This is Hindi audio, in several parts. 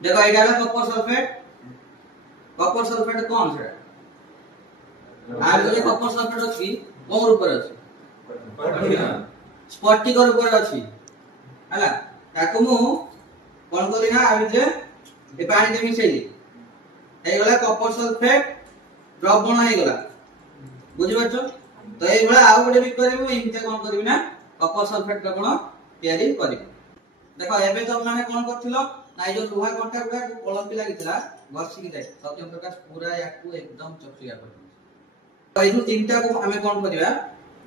देखो एटा है कॉपर सल्फेट कौन से आर जो कॉपर सल्फेट अछि कोन रूप रे अछि स्फटिक रूप रे अछि हला ताकू मु कोन करी ना आ जे ए पानी दे मिसेली ए गला कॉपर सल्फेट द्रवण हे गला बुझि परछो तो ए बला आ गोटे भी करबो इनते कोन करबी ना कॉपर सल्फेट द्रवण तयारी करबो देखो एबे तो माने कोन करथिलो नाइ जो लुहा कंटा गुडा कलपी लागितला घसी जाय सत्यम प्रकाश पूरा याकू एकदम चकचिया कर तो एथु तीनटा को हमें कोन करबा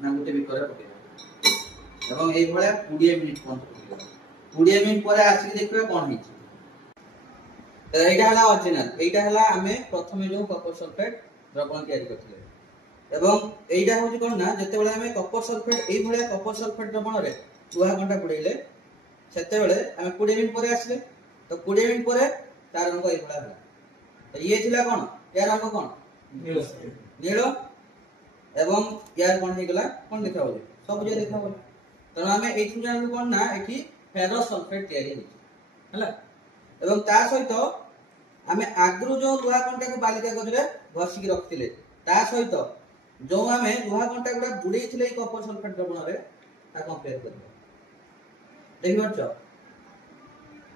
ना गोटे भी करे पकेबा एवं एई भले 20 मिनिट कोन करबा 20 मिनिट परे आसी देखबा कोन हिची तो एटा हला ओरिजिनल एटा हला हमें प्रथमे जो कॉपर सल्फेट द्रवण तयारी करथिले एवं एटा होची कोन ना जते बेले हमें कॉपर सल्फेट एई भले कॉपर सल्फेट द्रवण रे लुहा कंटा पुडैले सेते बेले हमें 20 मिनिट परे आसीले तो 20 मिनिट परे तार रंग ए भला होला तो ये थिला कोन यार रंग कोन नीलो एवं यार कोन हे गला कोन देखा होले सब जे देखा होले तो हमें एथु जानू कोन ना एठी फेरस सल्फेट तयारी होची हला एवं ता सहित हमें आगरु जो लुहा कंटा को बालिका गजरे घसी के रखथिले ता सहित जो हमें लुहा कंटा गुडा बुडई थिले कॉपर सल्फेट द्रवण रे ता कंपेयर करबो देखि परछो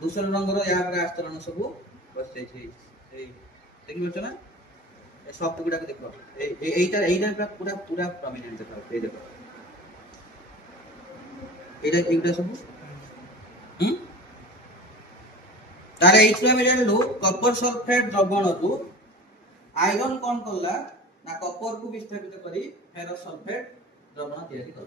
दूसरा रंग रो या पर आस्तरण सब बस छै देखि परछो ना ए सब गुडा के देखो एटा पूरा पूरा प्रोमिनेंट देखो ए देखो एटा सब तारे एथरा में जानलु कॉपर सल्फेट द्रवण रु आयरन कोन करला ना कॉपर को विस्थापित करी फेरस सल्फेट द्रवण तयारी कर